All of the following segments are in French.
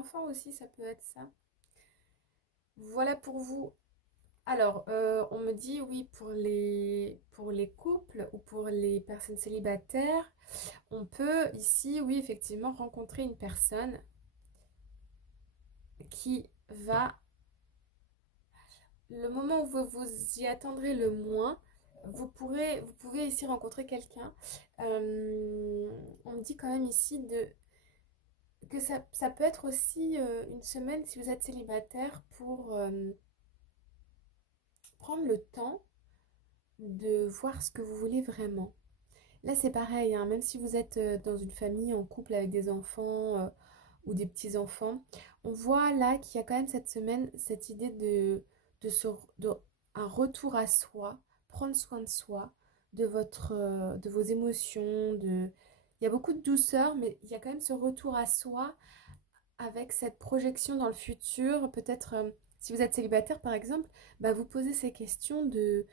Enfants aussi, ça peut être ça. Voilà pour vous. Alors, on me dit oui, pour les couples ou pour les personnes célibataires, on peut ici, oui, effectivement, rencontrer une personne qui va, le moment où vous vous y attendrez le moins, vous pouvez ici rencontrer quelqu'un. On me dit quand même ici que ça peut être aussi une semaine si vous êtes célibataire pour prendre le temps de voir ce que vous voulez vraiment. Là, c'est pareil, hein, même si vous êtes dans une famille en couple avec des enfants ou des petits-enfants, on voit là qu'il y a quand même cette semaine cette idée de, se, de un retour à soi, prendre soin de soi, de vos émotions, il y a beaucoup de douceur, mais il y a quand même ce retour à soi avec cette projection dans le futur, peut-être si vous êtes célibataire par exemple, bah, vous posez ces questions de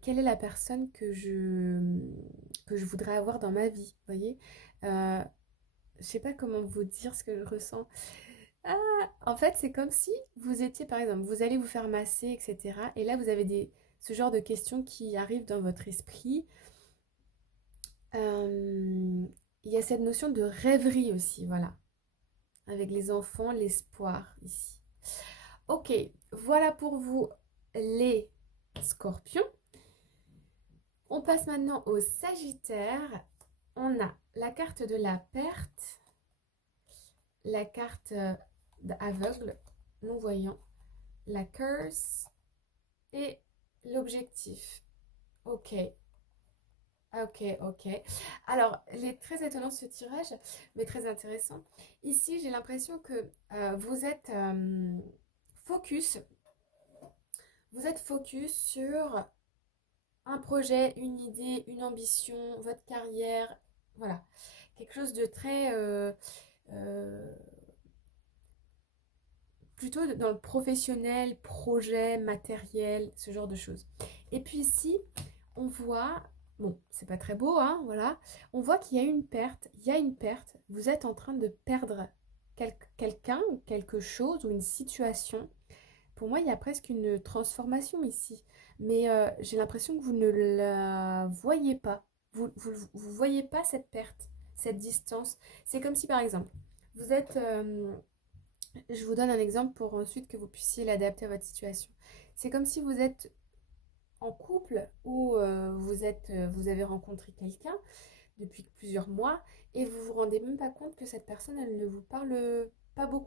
quelle est la personne que je voudrais avoir dans ma vie, vous voyez. Je sais pas comment vous dire ce que je ressens. Ah, en fait, c'est comme si vous étiez, par exemple, vous allez vous faire masser, etc. Et là, vous avez ce genre de questions qui arrivent dans votre esprit. Euh, il y a cette notion de rêverie aussi, voilà, avec les enfants, l'espoir ici. Ok, voilà pour vous les scorpions. On passe maintenant au Sagittaire. On a la carte de la perte, la carte aveugle, non-voyant, la curse et l'objectif. Ok, ok, ok. Alors, il est très étonnant ce tirage, mais très intéressant. Ici, j'ai l'impression que vous êtes focus. Vous êtes focus sur un projet, une idée, une ambition, votre carrière, voilà. Quelque chose de très euh, plutôt dans le professionnel, projet, matériel, ce genre de choses. Et puis ici, on voit, bon, c'est pas très beau, hein, voilà, on voit qu'il y a une perte, il y a une perte, vous êtes en train de perdre quelqu'un ou quelque chose ou une situation. Pour moi, il y a presque une transformation ici. Mais j'ai l'impression que vous ne la voyez pas. Vous voyez pas cette perte, cette distance. C'est comme si, par exemple, vous êtes... je vous donne un exemple pour ensuite que vous puissiez l'adapter à votre situation. C'est comme si vous êtes en couple ou vous avez rencontré quelqu'un depuis plusieurs mois et vous vous rendez même pas compte que cette personne, elle ne vous parle pas beaucoup.